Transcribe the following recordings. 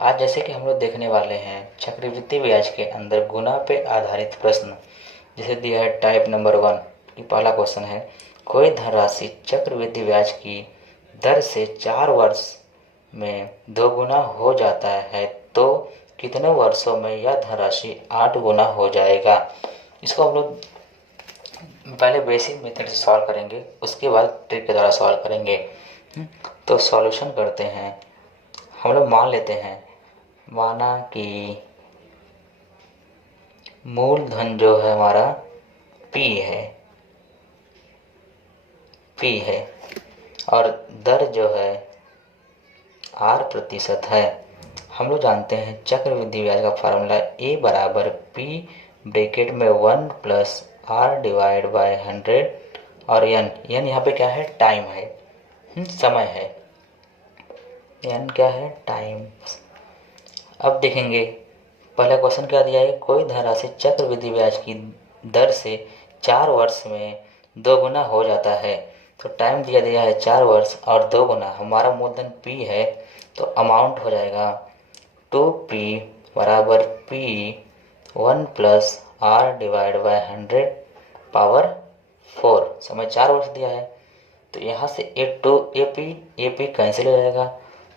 आज जैसे कि हम लोग देखने वाले हैं चक्रवृद्धि ब्याज के अंदर गुना पे आधारित प्रश्न। जैसे दिया है टाइप नंबर 1 की पहला क्वेश्चन है, कोई धनराशि चक्रवृद्धि ब्याज की दर से 4 वर्ष में 2 गुना हो जाता है तो कितने वर्षों में यह धनराशि 8 गुना हो जाएगा। इसको हम लोग पहले बेसिक मेथड से सॉल्व करेंगे, उसके बाद ट्रिक के द्वारा सॉल्व करेंगे। तो सॉल्यूशन करते हैं। हम लोग मान लेते हैं, माना कि मूलधन जो है हमारा P है और दर जो है R% है। हम लोग जानते हैं चक्रवृद्धि ब्याज का फार्मूला A बराबर P ब्रैकेट में 1 प्लस R डिवाइड बाय 100 और n यहाँ पे क्या है, टाइम है, समय है। n क्या है, टाइम। अब देखेंगे पहला क्वेश्चन क्या दिया है, कोई धनराशि चक्रवृद्धि ब्याज की दर से 4 वर्ष में 2 गुना हो जाता है। तो टाइम दिया है 4 वर्ष और 2 गुना, हमारा मूलधन P है तो अमाउंट हो जाएगा 2P बराबर P 1 plus R divide by 100 power 4। समय 4 वर्ष दिया है तो यहाँ से AP कैंसिल हो जाएगा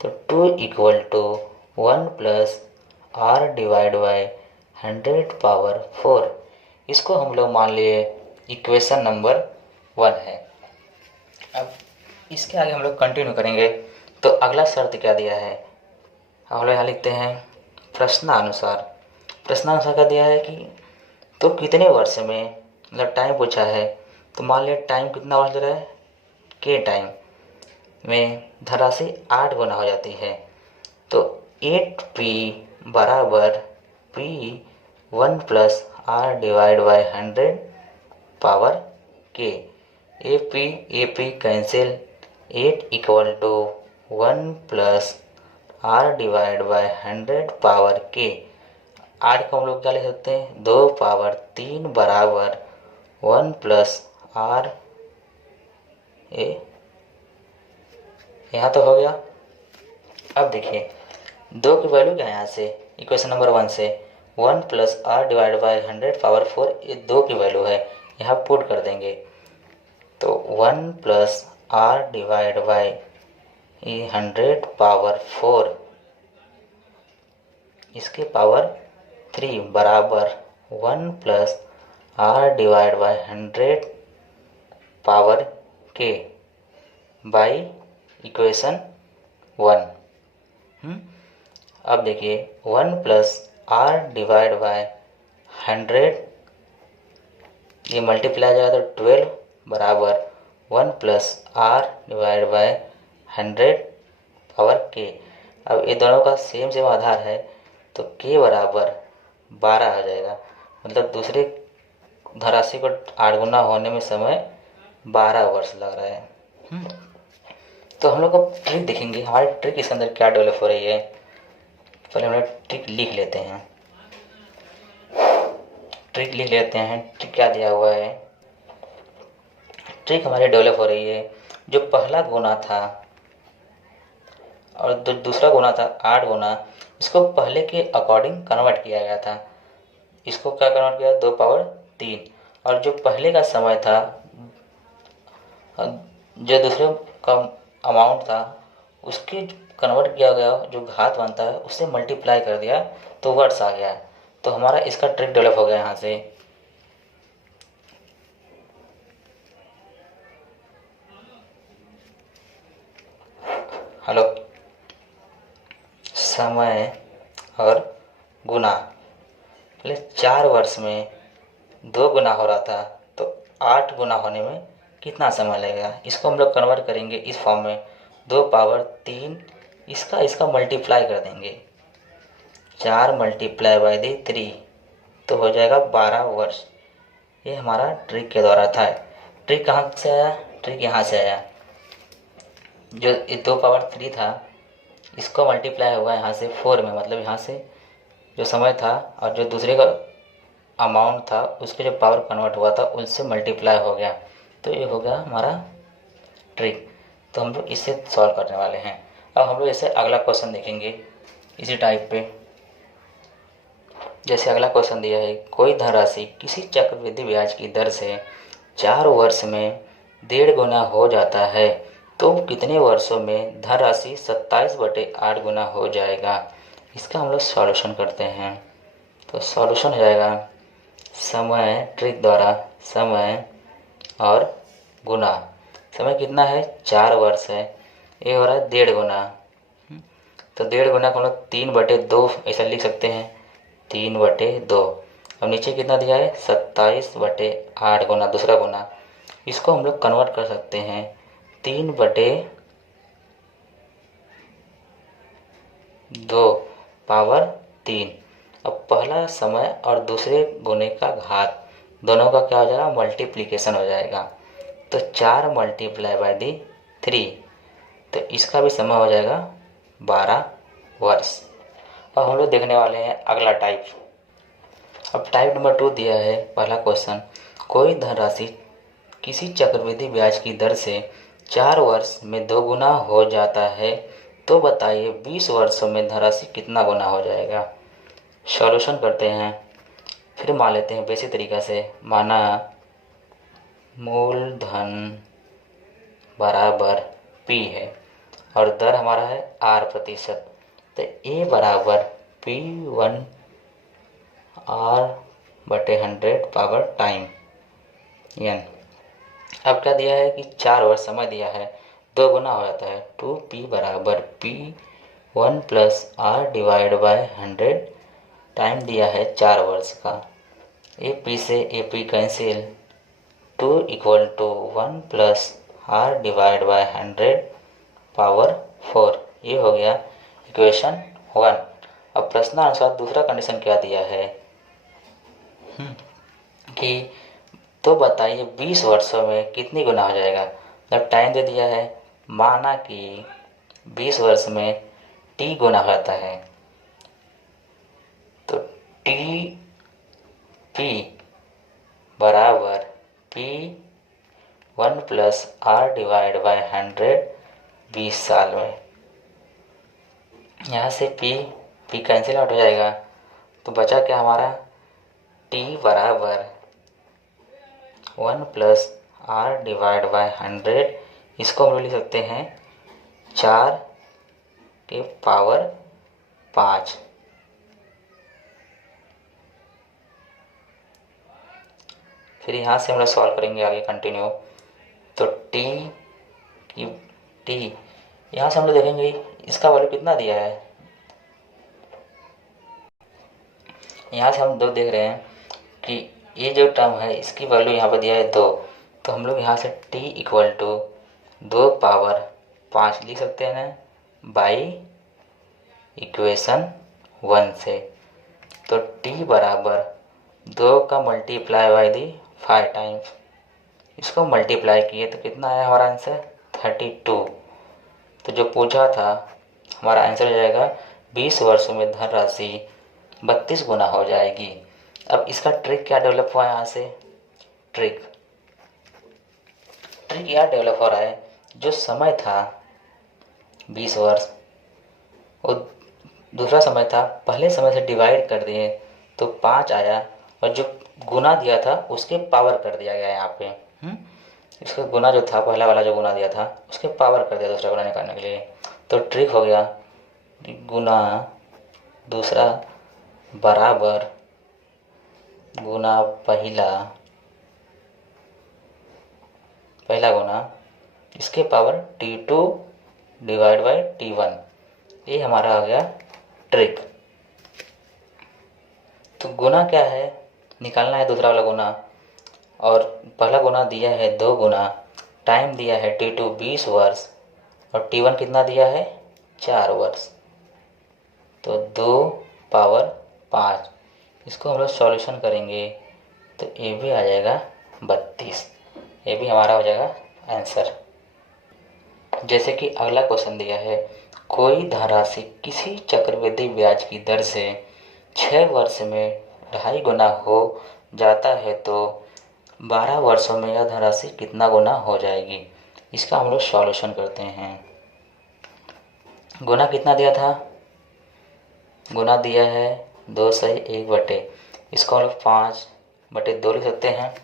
तो 2 equal to 1 plus R divide by 100 power 4। इसको हम लोग मान लिए इक्वेशन नंबर 1 है। अब इसके आगे हम लोग कंटिन्यू करेंगे। तो अगला शर्त क्या दिया है, हम लोग यहाँ लिखते हैं प्रश्नानुसार क्या दिया है कि तो कितने वर्ष में, मतलब टाइम पूछा है तो मान लिया टाइम कितना वर्ष दे रहा है, के टाइम में धनराशि 8 गुना हो जाती है। तो 8P बराबर P 1 plus R divide by 100 power के। AP cancel, 8 equal to 1 plus R divide by 100 power के। 8 को हम लोग क्या लिख सकते हैं, 2 पावर 3 बराबर 1 प्लस R ए। यहाँ तो हो गया। अब देखिए 2 की वैल्यू क्या है, यहाँ से इक्वेशन नंबर 1 से 1 plus R divide by 100 power 4, ये 2 की वैल्यू है, यहाँ पुट कर देंगे तो 1 plus R divide by 100 power 4 इसके पावर 3 बराबर 1 plus R divide by 100 power के बाई इक्वेशन 1। अब देखिए 1 प्लस R डिवाइड बाय 100 ये मल्टीप्लाई जाएगा तो 12 बराबर 1 plus R divide by 100 power के। अब ये दोनों का सेम आधार है तो k बराबर 12 आ जाएगा, मतलब दूसरे धनराशि को 8 गुना होने में समय 12 वर्ष लग रहा है। तो हम लोग अब ट्रिक देखेंगे, हमारी ट्रिक इसके अंदर क्या डेवलप हो रही है। पहले हम लोग ट्रिक लिख लेते हैं। ट्रिक क्या दिया हुआ है, ट्रिक हमारी डेवलप हो रही है। जो पहला गुना था और दूसरा गुना था 8 गुना, इसको पहले के अकॉर्डिंग कन्वर्ट किया गया था। इसको क्या कन्वर्ट किया, 2 पावर 3। और जो पहले का समय था, जो दूसरे का अमाउंट था, उसके कन्वर्ट किया गया जो घात बनता है उससे मल्टीप्लाई कर दिया तो वर्ड्स आ गया। तो हमारा इसका ट्रिक डेवलप हो गया यहाँ से। हेलो, समय और गुना, पहले 4 वर्ष में 2 गुना हो रहा था तो 8 गुना होने में कितना समय लगेगा। इसको हम लोग कन्वर्ट करेंगे इस फॉर्म में, 2 पावर 3 इसका मल्टीप्लाई कर देंगे, 4 मल्टीप्लाई बाय 3 तो हो जाएगा 12 वर्ष। ये हमारा ट्रिक के द्वारा था। ट्रिक कहाँ से आया, ट्रिक यहाँ से आया। जो 2 पावर 3 था इसको मल्टीप्लाई हुआ यहाँ से 4 में, मतलब यहाँ से जो समय था और जो दूसरे का अमाउंट था उसके जो पावर कन्वर्ट हुआ था उससे मल्टीप्लाई हो गया। तो ये हो गया हमारा ट्रिक। तो हम लोग इससे सॉल्व करने वाले हैं। अब हम लोग इससे अगला क्वेश्चन देखेंगे। इसी टाइप पे जैसे अगला क्वेश्चन दिया है, कोई धनराशि किसी चक्रवृद्धि ब्याज की दर से 4 वर्ष में 1.5 गुना हो जाता है तो कितने वर्षों में धनराशि 27/8 गुना हो जाएगा। इसका हम लोग सॉल्यूशन करते हैं। तो सॉल्यूशन हो जाएगा समय ट्रिक द्वारा, समय और गुना। समय कितना है 4 वर्ष है, ये हो रहा है 1.5 गुना। तो 1.5 गुना को हम लोग 3/2 ऐसा लिख सकते हैं, 3/2। अब नीचे कितना दिया है 27/8 गुना, दूसरा गुना। इसको हम लोग कन्वर्ट कर सकते हैं 3/2 पावर 3। अब पहला समय और दूसरे गुने का घात दोनों का क्या हो जाएगा, मल्टीप्लिकेशन हो जाएगा। तो 4 × 3, तो इसका भी समय हो जाएगा 12 वर्ष। अब हम लोग देखने वाले हैं अगला टाइप। अब टाइप नंबर 2 दिया है पहला क्वेश्चन, कोई धनराशि किसी चक्रवृद्धि ब्याज की दर से 4 वर्ष में 2 गुना हो जाता है तो बताइए 20 वर्षों में धनराशि कितना गुना हो जाएगा। सॉल्यूशन करते हैं। फिर मान लेते हैं बेसिक तरीका से, माना मूलधन बराबर P है और दर हमारा है R%। तो A बराबर P1 R/100 power time n। अब क्या दिया है कि 4 वर्ष समय दिया है, 2 गुना हो जाता है। 2P बराबर P1 + R/100 टाइम दिया है 4 वर्ष का। AP से AP कैंसिल, 2 = 1 + R/100 पावर 4। ये हो गया इक्वेशन 1। अब प्रश्नानुसार दूसरा कंडीशन क्या दिया है कि तो बताइए 20 वर्षों में कितनी गुना हो जाएगा। जब टाइम दे दिया है, माना कि 20 वर्ष में T गुना हो जाता है, तो TP बराबर P1 + R/100 20 साल में। यहाँ से P कैंसिल आउट हो जाएगा, तो बचा क्या हमारा T बराबर 1 + R/100। इसको हम लोग लिख सकते हैं 4 की पावर 5। फिर यहाँ से हम लोग सॉल्व करेंगे आगे कंटिन्यू। तो T यहाँ से हम लोग देखेंगे इसका वैल्यू कितना दिया है। यहाँ से हम दो देख रहे हैं कि ये जो टर्म है इसकी वैल्यू यहाँ पर दिया है 2। तो हम लोग यहाँ से T = 2 पावर 5 लिख सकते हैं बाई इक्वेशन 1 से। तो T बराबर 2 का मल्टीप्लाई बाई दी 5 टाइम्स, इसको मल्टीप्लाई किए तो कितना आया हमारा आंसर 32। तो जो पूछा था हमारा आंसर हो जाएगा 20 वर्षों में धनराशि 32 गुना हो जाएगी। अब इसका ट्रिक क्या डेवलप हुआ है, यहाँ से ट्रिक क्या डेवलप हो रहा है, जो समय था 20 वर्ष, वो दूसरा समय था, पहले समय से डिवाइड कर दिए तो 5 आया, और जो गुना दिया था उसके पावर कर दिया गया यहाँ पे। इसका गुना जो था, पहला वाला जो गुना दिया था उसके पावर कर दिया दूसरा गुना निकालने के लिए। तो ट्रिक हो गया गुना दूसरा बराबर गुना पहला गुना, इसके पावर T2 / T1। ये हमारा आ गया ट्रिक। तो गुना क्या है, निकालना है दूसरा वाला गुना, और पहला गुना दिया है 2 गुना, टाइम दिया है T2 20 वर्ष, और T1 कितना दिया है 4 वर्ष। तो 2 पावर 5, इसको हम लोग सॉल्यूशन करेंगे तो ये भी आ जाएगा 32। ये भी हमारा हो जाएगा आंसर। जैसे कि अगला क्वेश्चन दिया है, कोई धनराशि किसी चक्रवृद्धि ब्याज की दर से 6 वर्ष में 2.5 गुना हो जाता है तो 12 वर्षों में यह धनराशि कितना गुना हो जाएगी। इसका हम लोग सॉल्यूशन करते हैं। गुना कितना दिया था गुना दिया है 2 सही 1/, इसको हम लोग 5/2 लिख सकते हैं।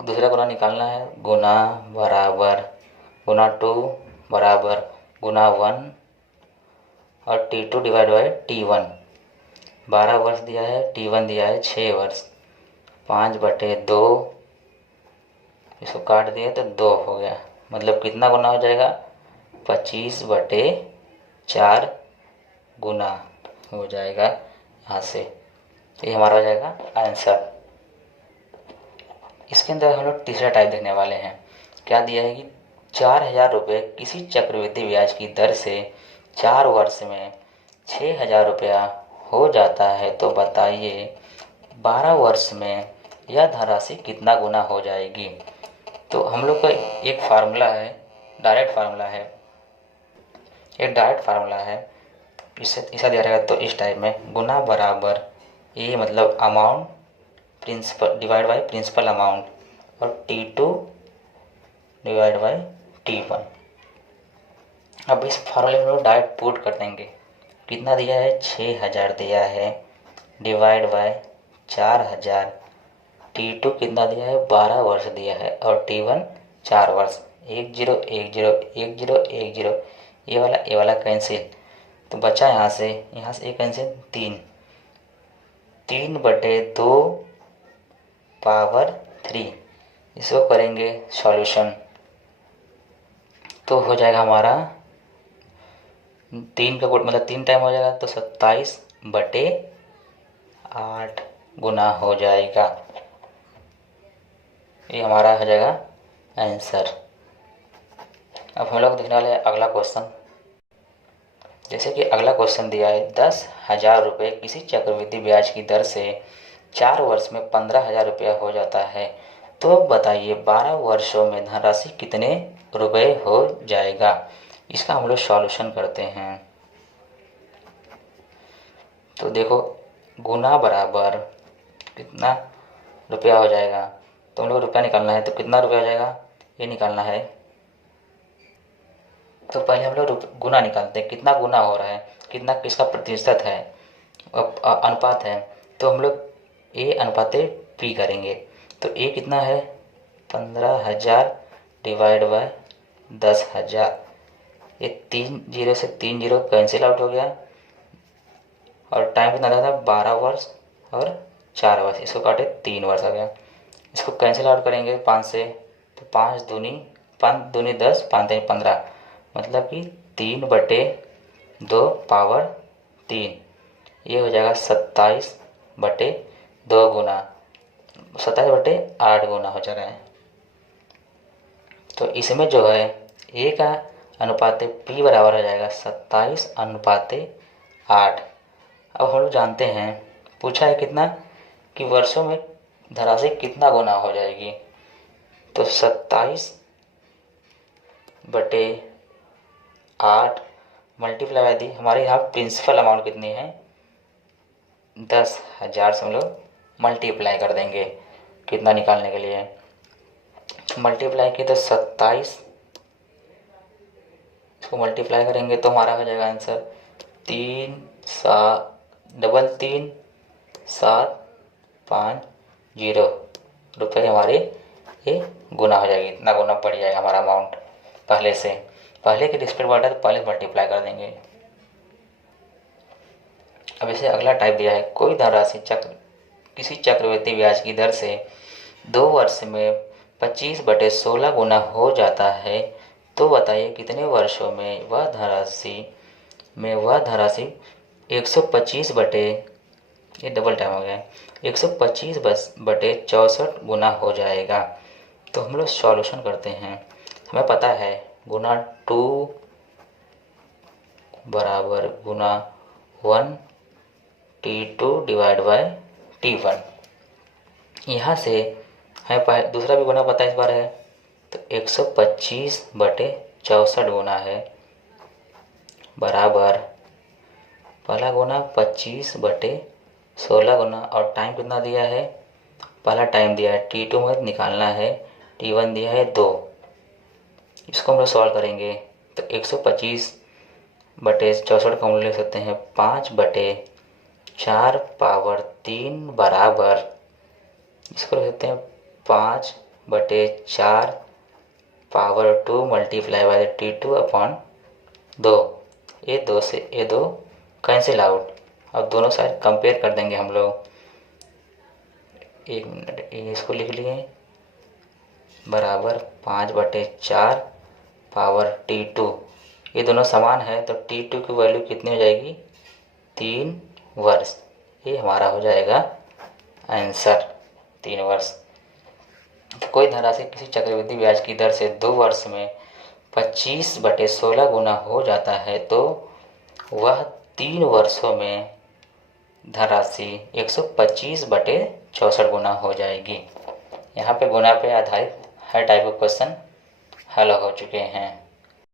दूसरा गुना निकालना है, गुना बराबर गुना 2 बराबर गुना 1 और T2 डिवाइड बाई T1। 12 वर्ष दिया है, T1 दिया है 6 वर्ष। 5/2, इसको काट दिया तो 2 हो गया, मतलब कितना गुना हो जाएगा? 25/4 गुना हो जाएगा यहाँ से। ये हमारा हो जाएगा आंसर। इसके अंदर हम लोग तीसरा टाइप देखने वाले हैं। क्या दिया है कि 4,000 रुपये किसी चक्रवृद्धि ब्याज की दर से 4 वर्ष में 6,000 रुपया हो जाता है, तो बताइए 12 वर्ष में यह धनराशि कितना गुना हो जाएगी। तो हम लोग का एक फार्मूला है, डायरेक्ट फार्मूला है। इससे ऐसा दिया रहेगा तो इस टाइप में, गुना बराबर ये मतलब amount principal divide by principal amount और T2 डिवाइड बाई T1। अब इस फार्मूले में लोग डायरेक्ट पुट कर देंगे। कितना दिया है? 6,000 दिया है, डिवाइड बाय 4,000। T2 कितना दिया है? 12 वर्ष दिया है और T1 4 वर्ष। 1 0 1 0 1 0 1 0, ये वाला कैंसिल, तो बचा यहाँ से एक कैंसिल 3/2 पावर 3। इसको करेंगे सॉल्यूशन तो हो जाएगा हमारा 3 का गुण मतलब 3 टाइम हो जाएगा, तो 27/8 गुना हो जाएगा। ये हमारा हो जाएगा आंसर। अब हम लोग देखने वाले हैं अगला क्वेश्चन। जैसे कि अगला क्वेश्चन दिया है, 10,000 रुपये किसी चक्रवृद्धि ब्याज की दर से 4 वर्ष में 15,000 रुपया हो जाता है, तो बताइए 12 वर्षों में धनराशि कितने रुपए हो जाएगा। इसका हम लोग सॉल्यूशन करते हैं। तो देखो, गुना बराबर कितना रुपया हो जाएगा, तो हम लोग रुपया निकालना है, तो कितना रुपया हो जाएगा ये निकालना है। तो पहले हम लोग गुना निकालते हैं, कितना गुना हो रहा है, कितना किसका प्रतिशत है, अनुपात है, तो हम लोग ए अनुपाते पी करेंगे। तो ए कितना है? 15,000 डिवाइड बाय 10,000। ये 3 0 से 3 0 कैंसिल आउट हो गया और टाइम कितना था? 12 वर्ष और 4 वर्ष। इसको काटे 3 वर्ष आ गया। इसको कैंसिल आउट करेंगे 5 से, तो 5 दूनी 10, 5 दूनी 15, मतलब कि 3/2 पावर 3। ये हो जाएगा 27/2 गुना, 27/8 गुना हो जाएगा। तो इसमें जो है ए का अनुपात पी बराबर हो जाएगा 27/8। अब हम लोग जानते हैं, पूछा है कितना कि वर्षों में धनराशि कितना गुना हो जाएगी, तो 27/8 मल्टीप्लाई बाय दी हमारे यहाँ प्रिंसिपल अमाउंट कितनी है? 10,000 से हम लोग मल्टीप्लाई कर देंगे कितना निकालने के लिए। मल्टीप्लाई किए तो 27, इसको मल्टीप्लाई करेंगे तो हमारा हो जाएगा आंसर 3,750 रुपये हमारे ये गुना हो जाएगी। इतना गुना बढ़ जाएगा हमारा अमाउंट पहले से। पहले के रिस्पेक्ट बढ़ा तो पहले मल्टीप्लाई कर देंगे। अब इसे अगला टाइप दिया है, कोई धनराशि किसी चक्रवृद्धि ब्याज की दर से 2 वर्ष में 25/16 गुना हो जाता है, तो बताइए कितने वर्षों में वह धनराशि 125 ये डबल टाइम हो गया 125/64 गुना हो जाएगा। तो हम लोग सॉल्यूशन करते हैं। हमें पता है गुना 2 बराबर गुना 1 T2 डिवाइड बाय T1। यहाँ से हमें दूसरा भी गुना पता है इस बार है, तो 125/64 गुना है बराबर पहला गुना 25/16 गुना, और टाइम कितना दिया है? पहला टाइम दिया है T2 में निकालना है, T1 दिया है 2। इसको हम लोग सॉल्व करेंगे तो 125 बटे 64 का हम लिख सकते हैं 5/4 पावर 3 बराबर, इसको लिख सकते हैं 5/4 पावर 2 मल्टीप्लाई बाय T2/2। ये दो कैंसिल आउट। अब दोनों साइड कंपेयर कर देंगे हम लोग। 1 मिनट, इसको लिख लिए बराबर 5/4 पावर T2। ये दोनों समान है तो T2 की वैल्यू कितनी हो जाएगी? 3 वर्ष। ये हमारा हो जाएगा आंसर, 3 वर्ष। कोई धनराशि किसी चक्रवृद्धि ब्याज की दर से 2 वर्ष में 25/16 गुना हो जाता है तो वह 3 वर्षों में धनराशि 125/64 गुना हो जाएगी। यहाँ पे गुना पे आधारित हर टाइप के क्वेश्चन हल हो चुके हैं।